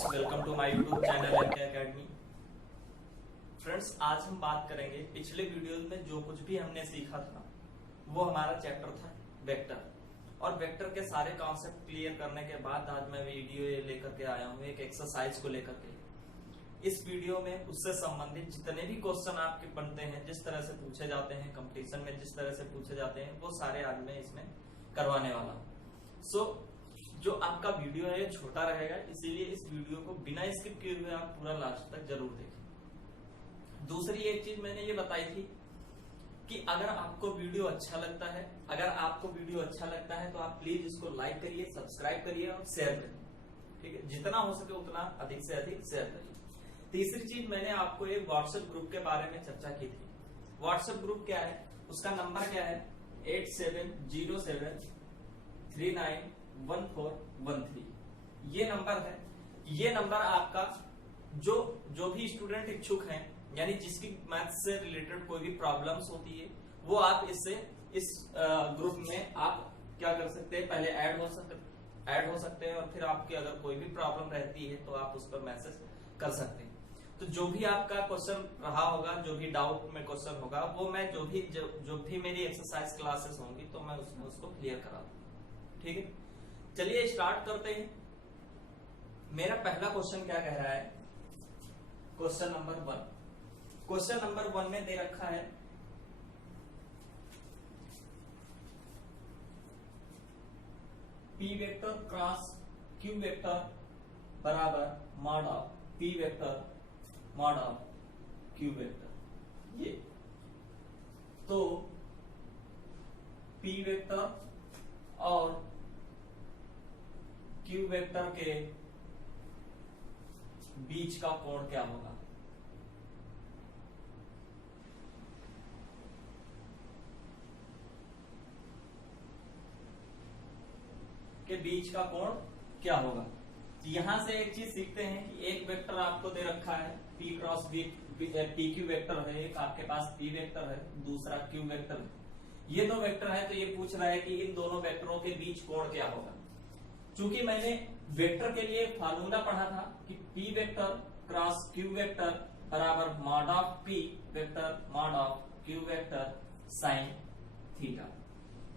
Friends, welcome to my YouTube channel NK academy. Friends, आज हम बात करेंगे पिछले वीडियो में जो कुछ भी हमने सीखा था वो हमारा चैप्टर था वेक्टर। और वेक्टर के सारे कॉन्सेप्ट क्लियर करने के बाद आज मैं वीडियो लेकर के आया हूँ एक एक्सरसाइज को लेकर के। इस वीडियो में उससे संबंधित जितने भी क्वेश्चन आपके बनते हैं, जिस तरह से पूछे जाते हैं कंपटीशन में, जिस तरह से पूछे जाते हैं, वो सारे आज मैं इसमें करवाने वाला हूँ। जो आपका वीडियो है छोटा रहेगा, इसीलिए इस वीडियो को बिना स्किप किए हुए आप पूरा लास्ट तक जरूर देखें। दूसरी एक चीज मैंने ये बताई थी कि अगर आपको वीडियो अच्छा लगता है, तो आप प्लीज इसको लाइक करिए, सब्सक्राइब करिए और शेयर करिए। ठीक है, जितना हो सके उतना अधिक से अधिक शेयर करिए। तीसरी चीज, मैंने आपको एक व्हाट्सएप ग्रुप के बारे में चर्चा की थी। व्हाट्सएप ग्रुप क्या है, उसका नंबर क्या है 8707391413। ये नंबर है। ये नंबर आपका जो भी स्टूडेंट इच्छुक हैं, यानी जिसकी मैथ से रिलेटेड कोई भी प्रॉब्लम्स होती है, वो आप इस ग्रुप में आप क्या कर सकते हैं, पहले ऐड हो सकते हैं और फिर आपकी अगर कोई भी प्रॉब्लम रहती है तो आप उस पर मैसेज कर सकते हैं। तो जो भी आपका क्वेश्चन रहा होगा, जो भी डाउट में क्वेश्चन होगा, वो मैं जो भी मेरी एक्सरसाइज क्लासेस होंगी तो मैं उसमें उसको क्लियर करा दूंगा। ठीक है, चलिए स्टार्ट करते हैं। मेरा पहला क्वेश्चन क्या कह रहा है, क्वेश्चन नंबर 1। क्वेश्चन नंबर 1 में दे रखा है P vector cross Q vector बराबर mod of P vector mod of Q vector. ये तो P वेक्टर और Q वेक्टर के बीच का कोण क्या होगा। के बीच का कोण क्या होगा। यहां से एक चीज सीखते हैं कि एक वेक्टर आपको दे रखा है P क्रॉस PQ वेक्टर है, एक आपके पास P वेक्टर है, दूसरा Q वेक्टर है। ये दो वेक्टर है, तो ये पूछ रहा है कि इन दोनों वेक्टरों के बीच कोण क्या होगा। चूंकि मैंने वेक्टर के लिए फार्मूला पढ़ा था कि P vector cross Q vector बराबर mod of P vector mod of Q vector sine theta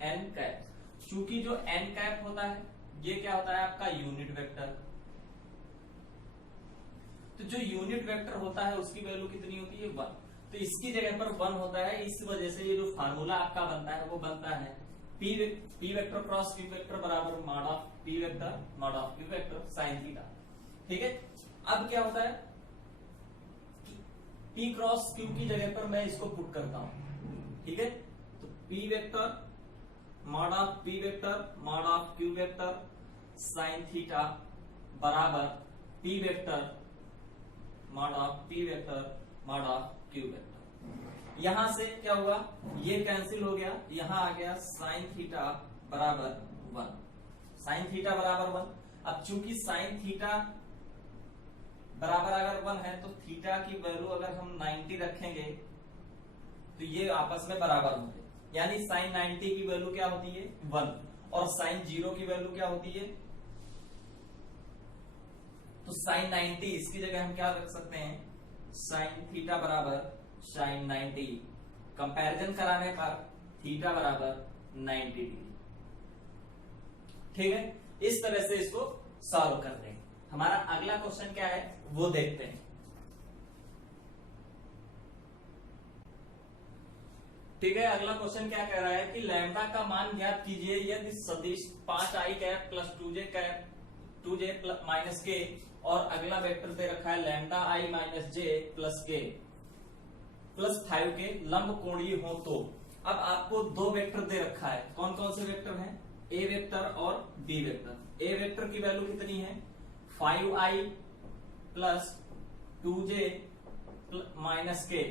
n cap. चूंकि जो n कैप होता है ये क्या होता है आपका यूनिट वेक्टर। तो जो यूनिट वेक्टर होता है उसकी वैल्यू कितनी होती है 1, तो इसकी जगह पर 1 होता है। इस वजह से ये जो फार्मूला आपका बनता है वो बनता है P vector cross Q vector बराबर mod of P vector mod of Q vector sine theta. ठीक है, अब क्या होता है कि P क्रॉस Q की जगह पर मैं इसको पुट करता हूं। ठीक है, तो P vector mod of P vector mod of Q vector sine theta बराबर P vector mod of P vector mod of Q vector. यहां से क्या हुआ, ये कैंसिल हो गया, यहां आ गया साइन थीटा बराबर 1। साइन थीटा बराबर 1। अब चूंकि साइन थीटा बराबर अगर 1 है तो थीटा की वैल्यू अगर हम 90 रखेंगे तो ये आपस में बराबर होंगे। यानी साइन 90 की वैल्यू क्या होती है 1 और साइन 0 की वैल्यू क्या होती है, तो साइन 90 इसकी जगह हम क्या रख सकते हैं, साइन थीटा बराबर साइन 90। कंपैरिजन कराने पर थीटा बराबर 90 डिग्री। ठीक है, इस तरह से इसको सॉल्व कर देंगे। हमारा अगला क्वेश्चन क्या है वो देखते हैं। ठीक है, अगला क्वेश्चन क्या कह रहा है कि लैम्डा का मान ज्ञात कीजिए यदि सदिश 5i cap plus 2j cap 2j minus के और अगला वेक्टर दे रखा है lambda i minus j plus के प्लस 5 के लंब कोणीय हो। तो अब आपको दो वेक्टर दे रखा है, कौन कौन से वेक्टर हैं, a वेक्टर और b वेक्टर। a वेक्टर की वैल्यू कितनी है 5i प्लस 2j माइनस के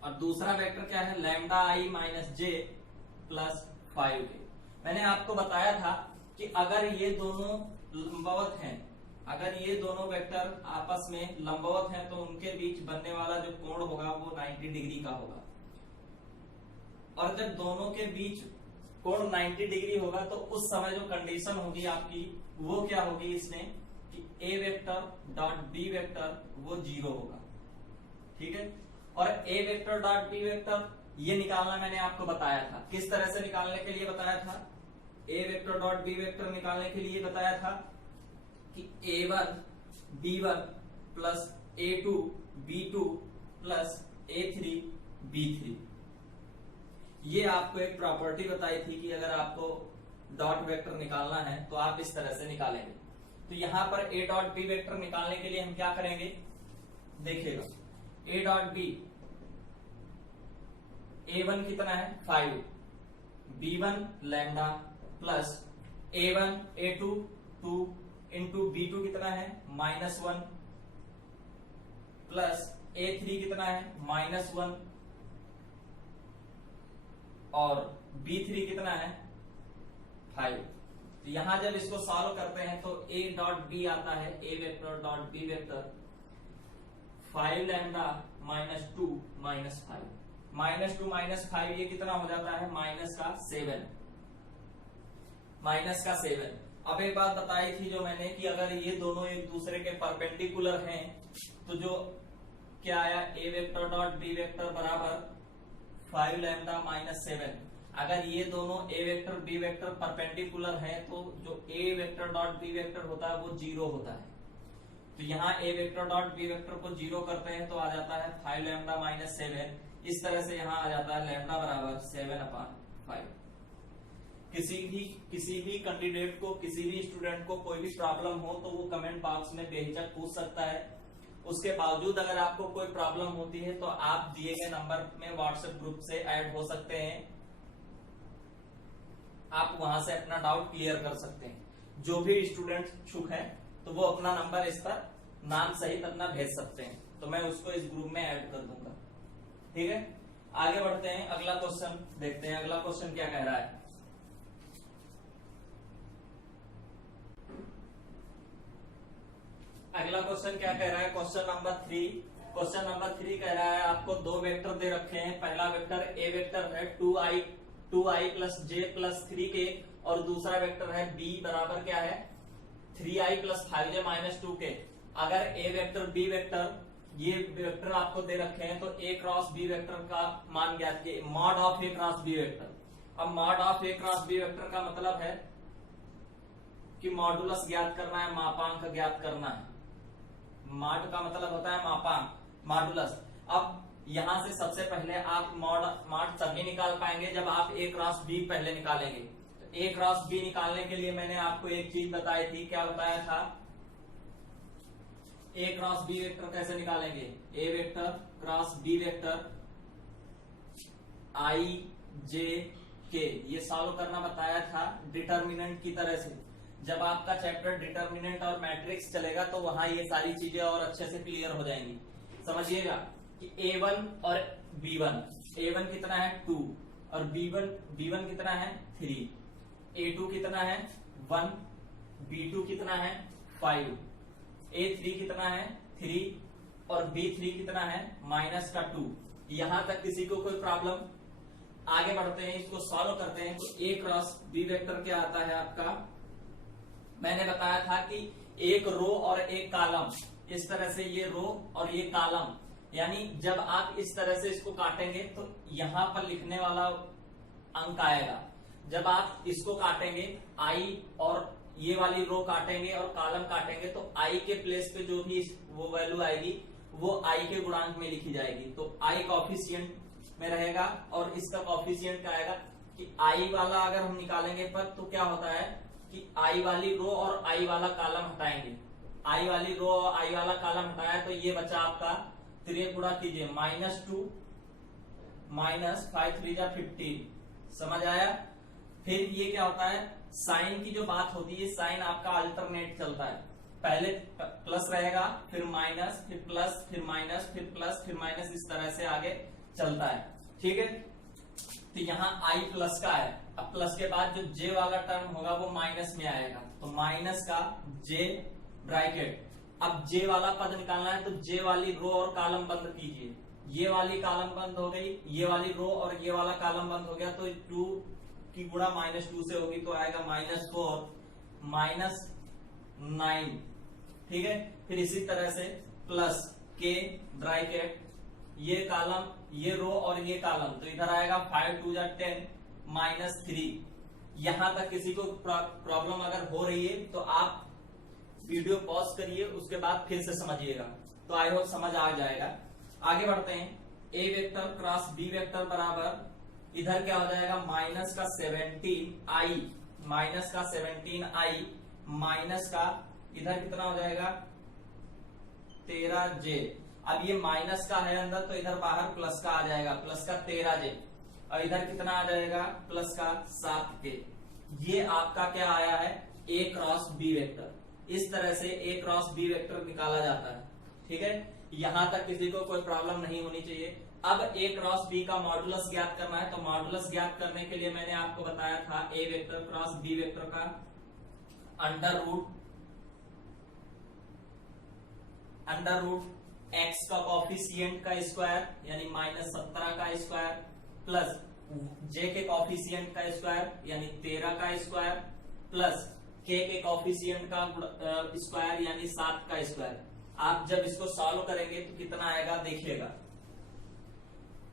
और दूसरा वेक्टर क्या है lambda i minus j plus 5 के। मैंने आपको बताया था कि अगर ये दोनों लंबवत हैं, अगर ये दोनों वेक्टर आपस में लंबवत हैं तो उनके बीच बनने वाला जो कोण होगा वो 90 डिग्री का होगा। और जब दोनों के बीच कोण 90 डिग्री होगा तो उस समय जो कंडीशन होगी आपकी वो क्या होगी, इसमें कि ए वेक्टर डॉट बी वेक्टर वो 0 होगा, ठीक है। और ए वेक्टर डॉट बी वेक्टर ये निकालना मैंने आपको बताया था, किस तरह से निकालने के लिए बताया था, ए वेक्टर डॉट बी वेक्टर निकालने के लिए बताया था कि a1 b1 plus a2 b2 plus a3 b3। ये आपको एक प्रॉपर्टी बताई थी कि अगर आपको डॉट वेक्टर निकालना है तो आप इस तरह से निकालेंगे। तो यहां पर a डॉट बी वेक्टर निकालने के लिए हम क्या करेंगे, देखिएगा a डॉट बी, a1 कितना है 5, b1 lambda plus a1 a2 2 into b2 कितना है -1 प्लस a3 कितना है -1 और b3 कितना है 5। तो यहां जब इसको सॉल्व करते हैं तो a डॉट बी आता है, a vector dot B vector 5 lambda -2 -5, -2 -5 ये कितना हो जाता है -7। अब एक बात बताई थी जो मैंने कि अगर ये दोनों एक दूसरे के परपेंडिकुलर हैं तो जो क्या आया, a vector dot B vector बराबर 5 लैम्डा -7। अगर ये दोनों a vector b vector perpendicular हैं तो जो a vector dot b vector होता है वो 0 होता है। तो यहाँ a vector dot b vector को 0 करते हैं तो आ जाता है 5 लैम्डा -7। इस तरह से यहाँ आ जाता है लैम्डा बराबर 7/5। किसी भी कैंडिडेट को, किसी भी स्टूडेंट को कोई भी प्रॉब्लम हो तो वो कमेंट बॉक्स में बेहिचक पूछ सकता है। उसके बावजूद अगर आपको कोई प्रॉब्लम होती है तो आप दिए गए नंबर में व्हाट्सएप ग्रुप से ऐड हो सकते हैं, आप वहां से अपना डाउट क्लियर कर सकते हैं। जो भी स्टूडेंट इच्छुक है तो वो अपना नंबर इस पर नाम सहित अपना भेज सकते हैं, तो मैं उसको इस ग्रुप में ऐड कर दूंगा, ठीक है। आगे बढ़ते हैं, अगला क्वेश्चन देखते हैं। अगला क्वेश्चन क्या कह रहा है, अगला क्वेश्चन क्या कह रहा है, क्वेश्चन नंबर 3। क्वेश्चन नंबर 3 कह रहा है आपको दो वेक्टर दे रखे हैं। पहला वेक्टर ए वेक्टर है 2i plus j plus 3k और दूसरा वेक्टर है b बराबर क्या है 3i plus 5j minus 2k। अगर a वेक्टर b वेक्टर ये वेक्टर आपको दे रखे हैं तो a क्रॉस b वेक्टर का मान ज्ञात कीजिए, mod of a cross b vector. अब mod of a cross b vector का मतलब है कि मॉडुलस ज्ञात करना है, मापांक ज्ञात करना है। मॉड का मतलब होता है मापांक, मॉडुलस। अब यहां से सबसे पहले आप मॉड तभी निकाल पाएंगे जब आप a क्रॉस b पहले निकालेंगे। तो a क्रॉस b निकालने के लिए मैंने आपको एक चीज बताई थी, क्या बताया था, a क्रॉस b वेक्टर कैसे निकालेंगे, a vector cross b vector i j k, ये सॉल्व करना बताया था डिटर्मिनेंट की तरह से। जब आपका चैप्टर डिटर्मिनेंट और मैट्रिक्स चलेगा तो वहां ये सारी चीजें और अच्छे से क्लियर हो जाएंगी। समझिएगा कि a1 और b1, a1 कितना है 2 और b1 कितना है 3, a2 कितना है 1, b2 कितना है 5, a3 कितना है 3 और b3 कितना है -2। यहां तक किसी को कोई प्रॉब्लम? आगे बढ़ते हैं, इसको सॉल्व करते हैं। तो a क्रॉस b वेक्टर क्या आता है आपका, मैंने बताया था कि एक रो और एक कॉलम, इस तरह से ये रो और ये कॉलम, यानी जब आप इस तरह से इसको काटेंगे तो यहां पर लिखने वाला अंक आएगा। जब आप इसको काटेंगे i और ये वाली रो काटेंगे और कॉलम काटेंगे तो i के प्लेस पे जो भी वो वैल्यू आएगी वो i के गुणांक में लिखी जाएगी। तो i कॉफिशिएंट में रहेगा और इसका कॉफिशिएंट क्या आएगा कि i वाला अगर हम निकालेंगे पर तो क्या होता है कि i वाली रो और i वाला कॉलम हटाएंगे, i वाली रो और i वाला कॉलम हटाया तो ये बचा आपका 3 गुणा कीजिए -2 -5 3 15, समझ आया। फिर ये क्या होता है, साइन की जो बात होती है, साइन आपका अल्टरनेट चलता है, पहले प्लस रहेगा फिर माइनस फिर प्लस फिर माइनस फिर प्लस फिर माइनस, इस तरह से आगे चलता है, ठीक है। तो यहाँ i प्लस का है, अब प्लस के बाद जो j वाला टर्म होगा वो माइनस में आएगा, तो माइनस का j ब्रैकेट। अब j वाला पद निकालना है तो j वाली रो और कॉलम बंद कीजिए, ये वाली कॉलम बंद हो गई, ये वाली रो और ये वाला कॉलम बंद हो गया, तो 2 की गुणा -2 से होगी तो आएगा -4 -9 ठीक है। फिर इसी तरह से प्लस के ब्रैकेट, ये कॉलम, ये रो और ये कॉलम, तो इधर आएगा 5 2 10 माइनस 3। यहां तक किसी को प्रॉब्लम अगर हो रही है तो आप वीडियो पॉज करिए, उसके बाद फिर से समझिएगा, तो आई होप समझ आ जाएगा। आगे बढ़ते हैं। ए वेक्टर क्रॉस बी वेक्टर बराबर, इधर क्या हो जाएगा माइनस का 17i, माइनस का 17i माइनस का इधर कितना हो जाएगा 13j। अब ये माइनस का है अंदर, तो इधर बाहर प्लस का आ जाएगा, प्लस का 13j, और इधर कितना आ जाएगा प्लस का 7k। ये आपका क्या आया है ए क्रॉस बी वेक्टर। इस तरह से ए क्रॉस बी वेक्टर निकाला जाता है, ठीक है। यहां तक किसी को कोई प्रॉब्लम नहीं होनी चाहिए। अब ए क्रॉस बी का मॉडुलस ज्ञात करना है, तो मॉडुलस ज्ञात करने के लिए मैंने आपको बताया था ए वेक्टर क्रॉस बी वेक्टर का अंडर रूट एक्स का कॉफिशिएंट का स्क्वायर यानी -17 का स्क्वायर प्लस जे के कॉफिशिएंट का स्क्वायर यानी 13 का स्क्वायर प्लस के कॉफिशिएंट का स्क्वायर यानी 7 का स्क्वायर। आप जब इसको सॉल्व करेंगे तो कितना आएगा देखिएगा।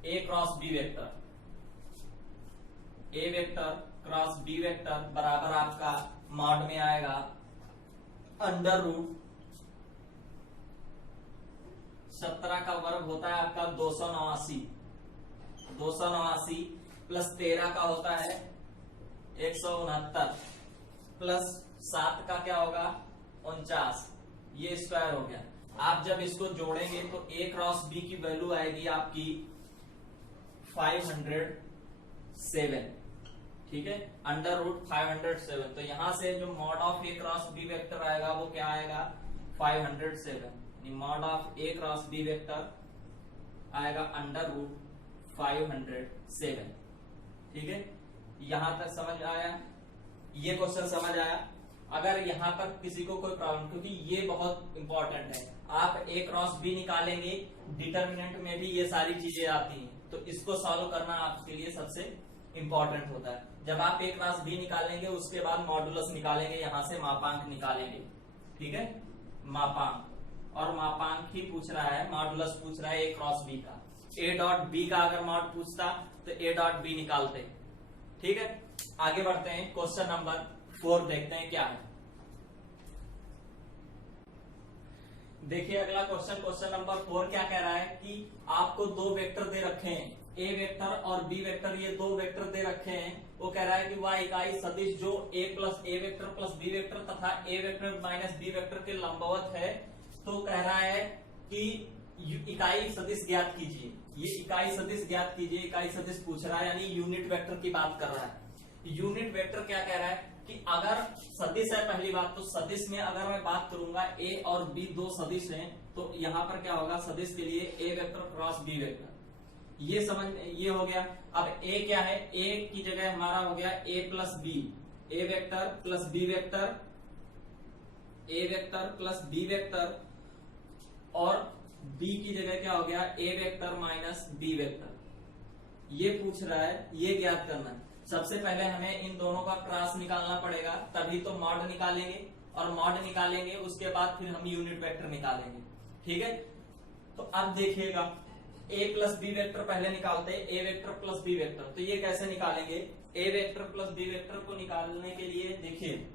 ए क्रॉस बी वेक्टर, ए वेक्टर क्रॉस बी वेक्टर बराबर आपका मॉड में आएगा अंडर रूट 17 का वर्ग होता है आपका 289, 289 प्लस 13 का होता है 169 प्लस 7 का क्या होगा 49, ये स्क्वायर हो गया। आप जब इसको जोड़ेंगे तो ए क्रॉस बी की वैल्यू आएगी आपकी 507, ठीक है, अंडर रूट 507। तो यहां से जो mod of A cross B vector आएगा वो क्या आएगा 507, mod of A cross B vector आएगा अंडर रूट 507, ठीक है। यहां तक समझ आया, ये क्वेश्चन समझ आया। अगर यहां पर किसी को कोई प्रॉब्लम, क्योंकि ये बहुत इंपॉर्टेंट है, आप ए क्रॉस बी निकालेंगे डिटर्मिनेंट में भी ये सारी चीजें आती हैं, तो इसको सॉल्व करना आपके लिए सबसे इंपॉर्टेंट होता है। जब आप ए क्रॉस बी निकालेंगे उसके बाद मॉडुलस निकालेंगे, यहां से मापांक निकालेंगे, ठीक है, मापांक, और मापांक ही पूछ रहा है, मॉडुलस पूछ रहा है ए क्रॉस बी का। ए डॉट बी का अगर मॉड पूछता तो ए डॉट बी निकालते, ठीक है। आगे बढ़ते हैं, क्वेश्चन नंबर 4 देखते हैं क्या है। देखिए अगला क्वेश्चन, क्वेश्चन नंबर 4 क्या कह रहा है कि आपको दो वेक्टर दे रखे हैं, ए वेक्टर और बी वेक्टर, ये दो वेक्टर दे रखे हैं। वो कह रहा है कि वह इकाई सदिश जो ए वेक्टर प्लस बी वेक्टर तथा ए वेक्टर माइनस बी वेक्टर के लंबवत है, तो कह रहा है कि इकाई सदिश ज्ञात कीजिए। ये इकाई सदिश ज्ञात कीजिए, इकाई सदिश पूछ रहा है, यानी यूनिट वेक्टर की बात कर रहा है। यूनिट वेक्टर क्या कह रहा है कि अगर सदिश है, पहली बात तो सदिश में अगर मैं बात करूंगा ए और बी दो सदिश हैं, तो यहां पर क्या होगा सदिश के लिए ए वेक्टर क्रॉस बी वेक्टर, ये समझ, ये हो गया। अब ए क्या है, ए की जगह हमारा हो गया ए प्लस बी, ए वेक्टर प्लस बी वेक्टर, ए वेक्टर प्लस बी वेक्टर, और बी की जगह क्या हो गया ए वेक्टर माइनस बी वेक्टर। ये पूछ रहा है, ये ज्ञात करना है। सबसे पहले हमें इन दोनों का क्रॉस निकालना पड़ेगा, तभी तो मॉड निकालेंगे, और मॉड निकालेंगे उसके बाद फिर हम यूनिट वेक्टर निकालेंगे, ठीक है। तो अब देखिएगा, ए प्लस बी वेक्टर पहले निकालते हैं, ए वेक्टर प्लस बी वेक्टर। तो ये कैसे निकालेंगे, ए वेक्टर प्लस बी वेक्टर को निकालने के लिए देखिए,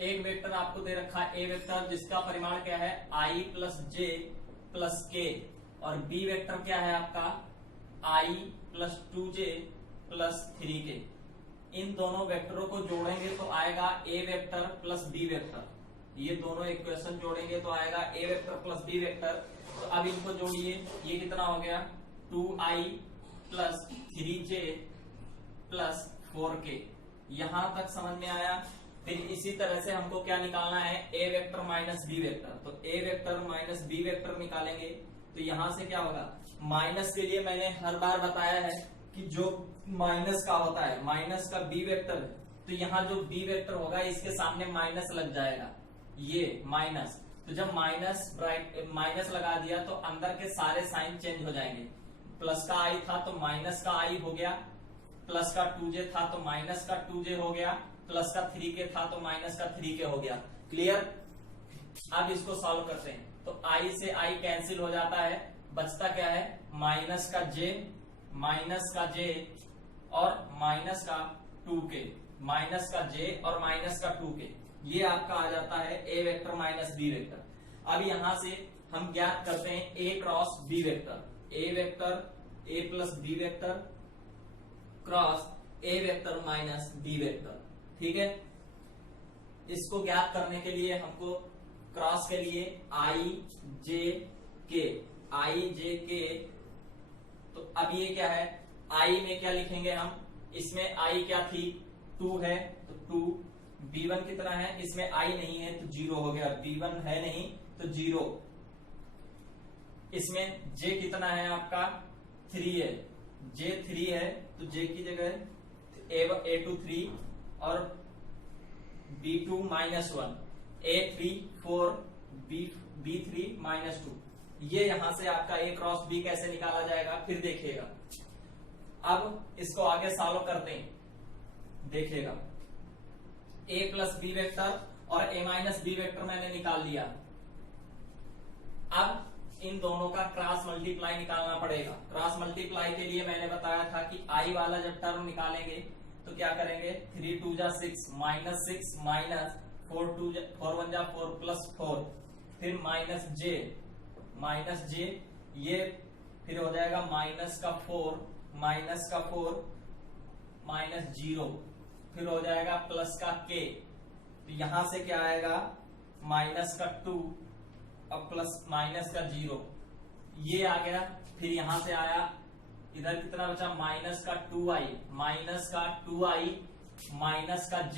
एक वेक्टर आपको दे रखा है ए वेक्टर, जिसका परिमाण क्या है आई प्लस जे प्लस के, और बी वेक्टर क्या है आपका आई प्लस 2j प्लस 3k। इन दोनों वेक्टरों को जोड़ेंगे तो आएगा ए वेक्टर प्लस बी वेक्टर, ये दोनों इक्वेशन जोड़ेंगे तो आएगा ए वेक्टर प्लस बी वेक्टर। तो अब इनको जोड़िए, ये कितना हो गया 2i plus 3j plus 4k। यहां तक समझ में आया। फिर इसी तरह से हमको क्या निकालना है, ए वेक्टर माइनस बी वेक्टर। तो ए वेक्टर माइनस बी वेक्टर निकालेंगे तो यहां से क्या होगा, माइनस के लिए मैंने हर बार बताया है कि जो माइनस का होता है, माइनस का बी वेक्टर, तो यहाँ जो बी वेक्टर होगा इसके सामने माइनस लग जाएगा, ये माइनस। तो जब माइनस लगा दिया तो अंदर के सारे साइन चेंज हो जाएंगे। प्लस का आई था तो माइनस का आई हो गया, प्लस का 2j था तो माइनस का 2j हो गया, प्लस का 3k था तो माइनस का 3k हो गया। क्लियर। अब इसको सॉल्व करते हैं तो i से i कैंसिल हो जाता है, बचता क्या है माइनस का j और माइनस का 2k, माइनस का j और माइनस का 2k, ये आपका आ जाता है a vector minus b vector. अब यहां से हम ज्ञात करते हैं a cross b vector, a vector a plus b vector cross a vector minus b vector. ठीक है, इसको ज्ञात करने के लिए हमको क्रॉस के लिए i j k, तो अब ये क्या है i में क्या लिखेंगे हम, इसमें i क्या थी 2 है तो 2, b1 कितना है, इसमें i नहीं है तो 0 हो गया, b1 है नहीं तो 0, इसमें j कितना है आपका 3 है, j 3 है तो j की जगह a2 3 और b2 -1, a3 4 b3 -2, ये यहां से आपका a क्रॉस b कैसे निकाला जाएगा फिर देखिएगा। अब इसको आगे सॉल्व करते हैं, देखिएगा a प्लस b वेक्टर और a माइनस b वेक्टर मैंने निकाल लिया। अब इन दोनों का क्रॉस मल्टीप्लाई निकालना पड़ेगा। क्रॉस मल्टीप्लाई के लिए मैंने बताया था कि i वाला जब टर्म निकालेंगे तो क्या करेंगे 3 2 जा 6 -6 माइनस 4 1 जा 4 प्लस 4, फिर माइनस j, ये फिर हो जाएगा माइनस का 4 माइनस 0, फिर हो जाएगा प्लस का k, तो यहां से क्या आएगा माइनस का 2 और प्लस माइनस का 0, ये आ गया। फिर यहां से आया इधर कितना बचा माइनस का 2i माइनस का j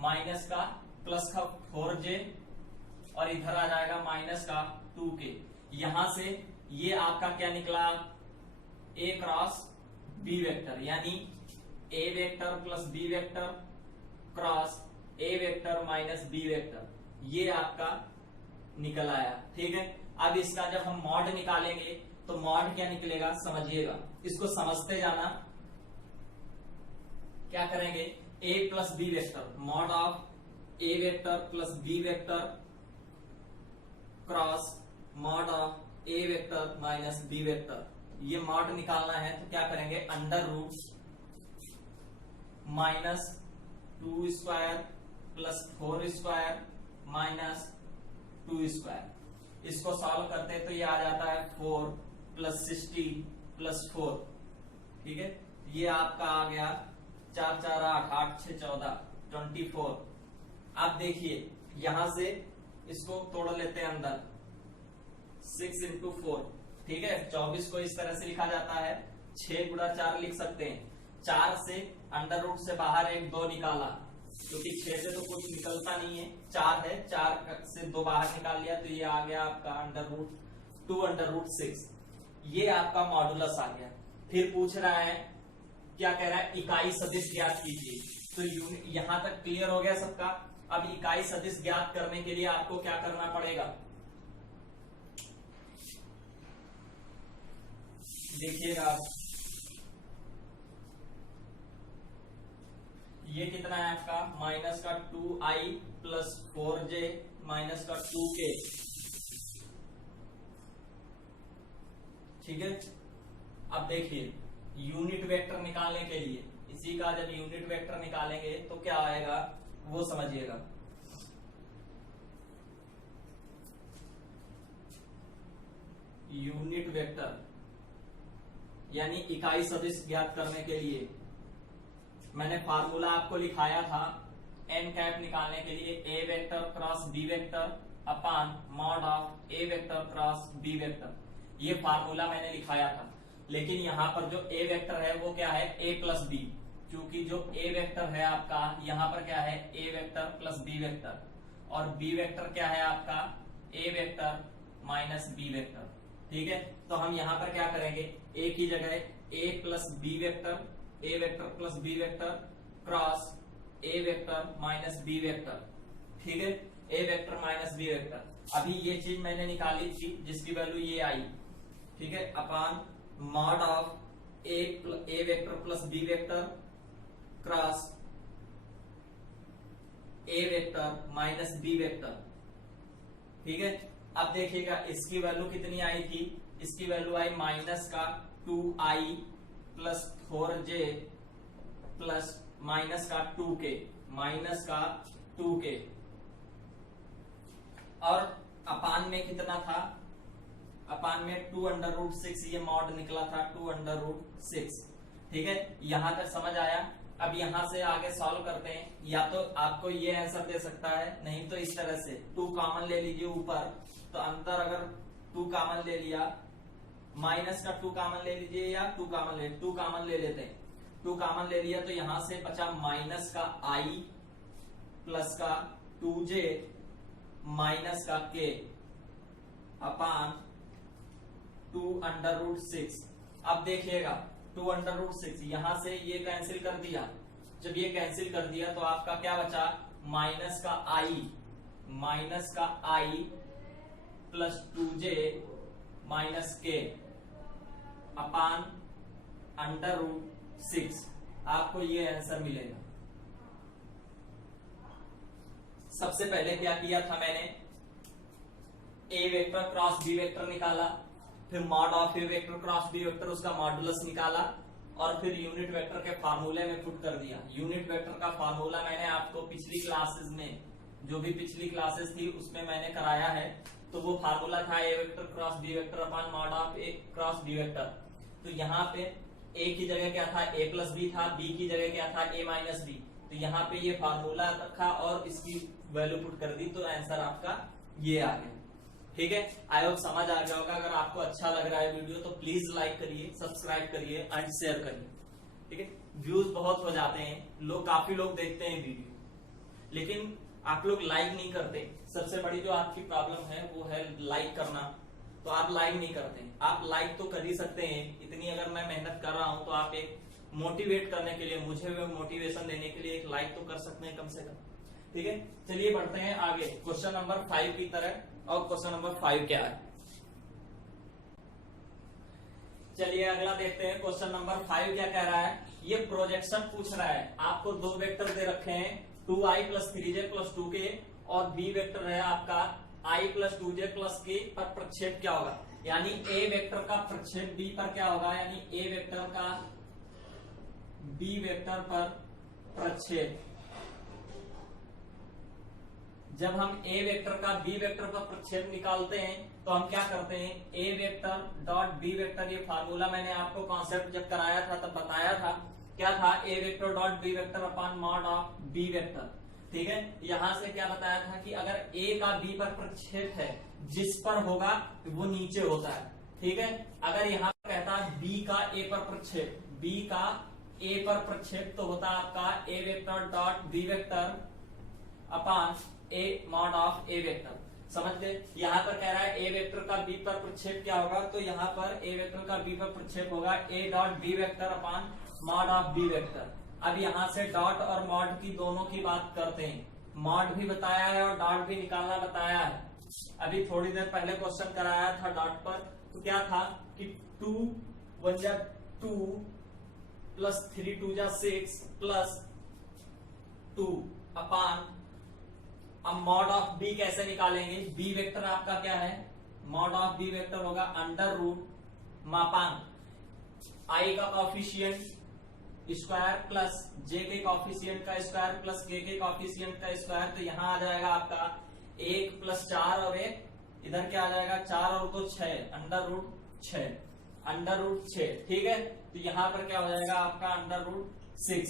माइनस का प्लस का 4j और इधर आ जाएगा माइनस का 2k। यहां से ये आपका क्या निकला a क्रॉस b वेक्टर, यानी a vector plus b vector cross a vector minus b vector, ये आपका निकल आया। ठीक है, अब इसका जब हम मॉड निकालेंगे तो मॉड क्या निकलेगा समझिएगा, इसको समझते जाना। क्या करेंगे a plus b vector, mod of a vector plus b vector cross mod of a vector minus b vector, ये मॉड निकालना है तो क्या करेंगे under root minus 2 square plus 4 square minus 2 square. इसको सॉल्व करते हैं तो ये आ जाता है 4 प्लस 16 प्लस 4। ठीक है, ये आपका आ गया 4 4 8 8 6 14 24। आप देखिए यहां से इसको तोड़ लेते हैं अंदर 6 इंटू 4। ठीक है, 24 को इस तरह से लिखा जाता है, 6 गुणा 4 लिख सकते हैं। 4 से अंडर रूट से बाहर 1 2 निकाला, क्योंकि 6 से तो कुछ निकलता नहीं है, 4 है, 4 से 2 बाहर निकाल लिया तो ये आ गया आपका अंडर रूट 2 अंडर रूट 6। ये आपका मॉडुलस आ गया। फिर पूछ रहा है, क्या कह रहा है इकाई सदिश ज्ञात कीजिए। तो यहां तक क्लियर हो गया सबका। अब इकाई सदिश ज्ञात करने के लिए आपको क्या करना पड़ेगा, देखिएगा आप, ये कितना है आपका माइनस का 2i प्लस 4j माइनस का 2k। ठीक है, अब देखिए यूनिट वेक्टर निकालने के लिए, इसी का जब यूनिट वेक्टर निकालेंगे तो क्या आएगा वो समझिएगा। यूनिट वेक्टर यानी इकाई सदिश ज्ञात करने के लिए मैंने फार्मूला आपको लिखाया था n कैप निकालने के लिए a vector cross b vector upon mod of a vector cross b vector. ये फार्मूला मैंने लिखाया था, लेकिन यहाँ पर जो a वेक्टर है वो क्या है a प्लस b, क्योंकि जो a वेक्टर है आपका यहाँ पर क्या है a vector plus b vector, और b वेक्टर क्या है आपका a vector minus b vector. ठीक है, तो हम यहाँ पर क्या करेंगे a की जगह a plus b vector, a vector plus b vector cross a vector minus b vector. ठीक है, a vector minus b vector. अभी ये चीज मैंने निकाली थी जिसकी वैल्यू ये आई। ठीक है, अपान mod of a vector plus b vector cross a vector minus b vector. ठीक है। अब देखिएगा इसकी वैल्यू कितनी आई थी, इसकी वैल्यू आई माइनस का 2i plus 4j plus minus का 2k, माइनस का 2k, और अपान में कितना था, अपान में 2√6, ये मॉड निकला था 2√6। ठीक है, यहां तक समझ आया। अब यहां से आगे सॉल्व करते हैं, या तो आपको ये आंसर दे सकता है, नहीं तो इस तरह से 2 कॉमन ले लीजिए ऊपर, तो अंदर अगर 2 कॉमन ले लिया, माइनस का 2 कॉमन ले लीजिए या 2 कॉमन ले लेते हैं। 2 कॉमन ले लिया तो यहां से बचा माइनस का i प्लस का 2j माइनस का k अपान 2√6। अब देखिएगा 2√6, यहां से ये कैंसिल कर दिया, जब ये कैंसिल कर दिया तो आपका क्या बचा, माइनस का i plus 2j minus k अपान √6। आपको ये आंसर मिलेगा। सबसे पहले क्या किया था मैंने, a vector cross b vector निकाला, फिर mod of a vector cross b vector उसका मॉडुलस निकाला, और फिर यूनिट वेक्टर के फार्मूले में पुट कर दिया। यूनिट वेक्टर का फार्मूला मैंने आपको पिछली क्लासेस में, जो भी पिछली क्लासेस थी उसमें मैंने कराया है, तो वो फार्मूला था a vector cross b vector upon mod of a cross b vector. तो यहाँ पे a की जगह क्या था, a प्लस b था, b की जगह क्या था, a माइनस b। तो यहाँ पे ये फार्मूला रखा और इसकी वैल्यू पुट कर दी, तो आंसर आपका ये आ गया। ठीक है, आई होप समझ आ गया होगा। अगर आपको अच्छा लग रहा है वीडियो तो प्लीज लाइक करिए, सब्सक्राइब करिए एंड शेयर करिए। ठीक है, व्यूज बहुत हो जाते हैं, काफी लोग देखते हैं वीडियो, लेकिन आप लोग लाइक नहीं करते। सबसे बड़ी जो आपकी प्रॉब्लम है वो है लाइक करना, तो आप लाइक नहीं करते। आप लाइक तो कर ही सकते हैं, इतनी अगर मैं मेहनत कर रहा हूं तो आप एक मोटिवेट करने के लिए, मुझे मोटिवेशन देने के लिए एक लाइक तो कर सकते हैं कम से कम। ठीक है, चलिए बढ़ते हैं आगे क्वेश्चन नंबर 5 की तरह। और क्वेश्चन नंबर 5 क्या है, चलिए अगला देखते हैं। क्वेश्चन नंबर 5 क्या कह रहा है, ये प्रोजेक्शन पूछ रहा है। आपको 2 वेक्टर दे रखे हैं, 2i plus 3j plus 2k, और b वेक्टर है आपका i plus 2j plus k पर प्रक्षेप क्या होगा, यानी a वेक्टर का प्रक्षेप b पर क्या होगा, यानी a वेक्टर का b वेक्टर पर प्रक्षेप। जब हम a वेक्टर का b वेक्टर पर प्रक्षेप निकालते हैं तो हम क्या करते हैं, a vector dot b vector, ये फार्मूला मैंने आपको कॉन्सेप्ट जब कराया था तब बताया था, क्या था, a vector dot b vector upon mod of b vector. ठीक है, यहां से क्या बताया था कि अगर a का b पर प्रक्षेप है, जिस पर होगा वो नीचे होता है। ठीक है, अगर यहाँ पर कहता है b का a पर प्रक्षेप, b का a पर प्रक्षेप तो होता है आपका a vector dot b vector upon a mod of a vector. समझ गए, यहाँ पर कह रहा है a वेक्टर का b पर प्रक्षेप क्या होगा, तो यहाँ पर a वेक्टर का b पर प्रक्षेप होगा a dot b vector upon mod of b vector. अब यहाँ से डॉट और मॉड की दोनों की बात करते हैं, मॉड भी बताया है और डॉट भी निकालना बताया है। अभी थोड़ी देर पहले क्वेश्चन कराया था डॉट पर, तो क्या था कि 2 1 जा 2 प्लस 3 2 जा 6 प्लस 2 अपान, अब मॉड ऑफ b कैसे निकालेंगे, b वेक्टर आपका क्या है, मॉड ऑफ b वेक्टर होगा अंडर रूट मापांक i का कॉफिशिएंट स्क्वायर प्लस j के कॉफिशिएंट का स्क्वायर प्लस k के कॉफिशिएंट का स्क्वायर। तो यहाँ आ जाएगा आपका 1 प्लस 4 और 1 इधर क्या आ जाएगा, 4 और 2 6, अंडर रूट 6। ठीक है, तो यहाँ पर क्या हो जाएगा आपका अंडर रूट 6।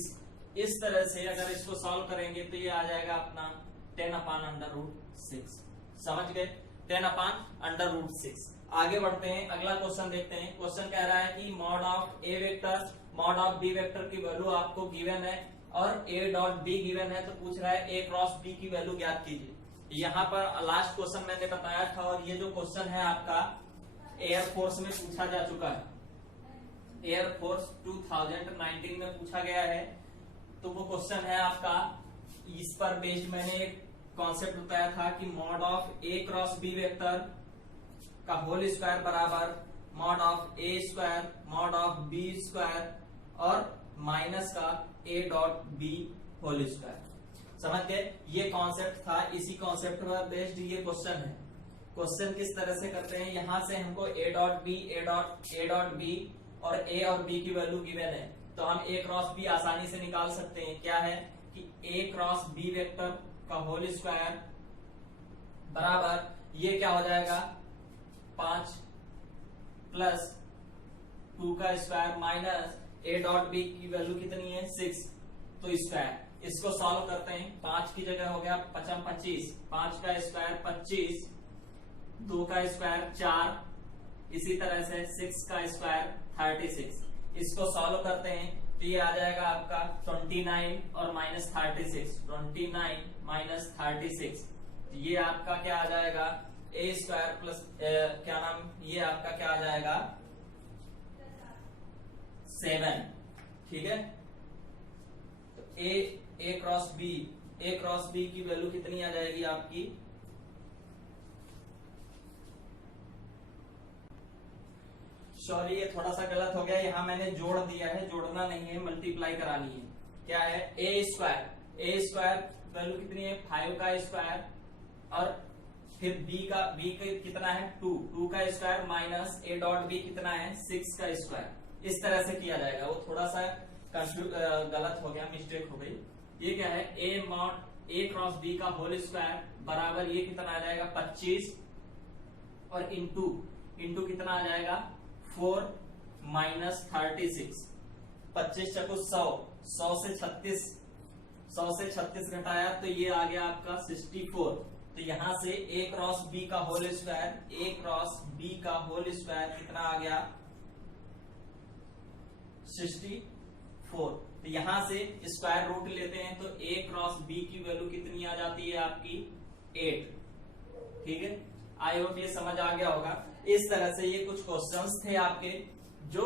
इस तरह से अगर इसको सॉल्व करेंगे तो ये आ जाएगा अपना 10 अपान अंडर रूट 6। समझ गए, 10 अपान अंडर रूट 6। आगे बढ़ते हैं, अगला क्वेश्चन देखते हैं। क्वेश्चन कह रहा है कि mod of A vector mod of B vector की वैल्यू आपको गिवन है और ए डॉट बी गिवन है, तो पूछ रहा है ए क्रॉस बी की वैल्यू ज्ञात कीजिए। यहाँ पर लास्ट क्वेश्चन मैंने बताया था, और ये जो क्वेश्चन है आपका एयरफोर्स में पूछा जा चुका है, एयरफोर्स 2019 में पूछा गया है। तो वो क्वेश्चन है आपका, इस पर बेस्ड मैंने एक कॉन्सेप्ट बताया था कि mod of A cross B vector का होल स्क्वायर बराबर mod of A square mod of B square और माइनस का A dot B whole square. समझ गए, ये कॉन्सेप्ट था, इसी कॉन्सेप्ट पर बेस्ड ये क्वेश्चन है। क्वेश्चन किस तरह से करते हैं, यहां से हमको ए डॉट बी और ए और बी की वैल्यू गिवन है, तो हम ए क्रॉस बी आसानी से निकाल सकते हैं। क्या है कि ए क्रॉस बी वेक्टर का होल स्क्वायर बराबर ये क्या हो जाएगा 5 प्लस 2 का square minus A dot B की वैल्यू कितनी है 6 तो स्क्वायर। इसको सॉल्व करते हैं, 5 की जगह हो गया 5 25, 5 का स्क्वायर 25, 2 का स्क्वायर 4, इसी तरह से 6 का स्क्वायर 36। इसको सॉल्व करते हैं तो ये आ जाएगा आपका 29 और माइनस 36, 29 माइनस 36, ये आपका क्या आ जाएगा ए स्क्वायर प्लस क्या नाम, ये आपका क्या आ जाएगा 7। ठीक है, तो ए क्रॉस बी की वैल्यू कितनी आ जाएगी आपकी, सॉरी ये थोड़ा सा गलत हो गया, यहां मैंने जोड़ दिया है, जोड़ना नहीं है, मल्टीप्लाई करानी है। क्या है ए स्क्वायर वैल्यू कितनी है 5 का स्क्वायर और फिर बी का कितना है 2 का square minus A dot B कितना है 6 का स्क्वायर। इस तरह से किया जाएगा, वो थोड़ा सा गलत हो गया, मिस्टेक हो गई। ये क्या है ए क्रॉस बी का होल स्क्वायर बराबर ये कितना आ जाएगा 25 और इंटू कितना आ जाएगा 4 माइनस 36, 25 चको 100 से 36 घटाया तो ये आ गया आपका 64। तो यहां से ए क्रॉस बी का होल स्क्वायर कितना आ गया 64। तो यहां से स्क्वायर रूट लेते हैं तो ए क्रॉस बी की वैल्यू कितनी आ जाती है आपकी 8। ठीक है, आई होप ये समझ आ गया होगा। इस तरह से ये कुछ क्वेश्चंस थे आपके जो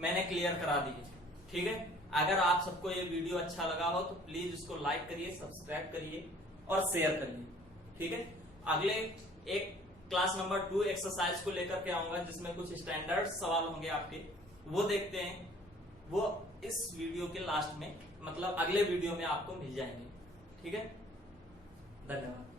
मैंने क्लियर करा दिए। ठीक है, अगर आप सबको ये वीडियो अच्छा लगा हो तो प्लीज इसको लाइक करिए, सब्सक्राइब करिए और शेयर करिए। ठीक है, अगले एक क्लास नंबर 2 एक्सरसाइज को लेकर के आऊंगा जिसमें कुछ स्टैंडर्ड सवाल होंगे आपके, वो देखते हैं, वो इस वीडियो के लास्ट में मतलब अगले वीडियो में आपको मिल जाएंगे। ठीक है, धन्यवाद।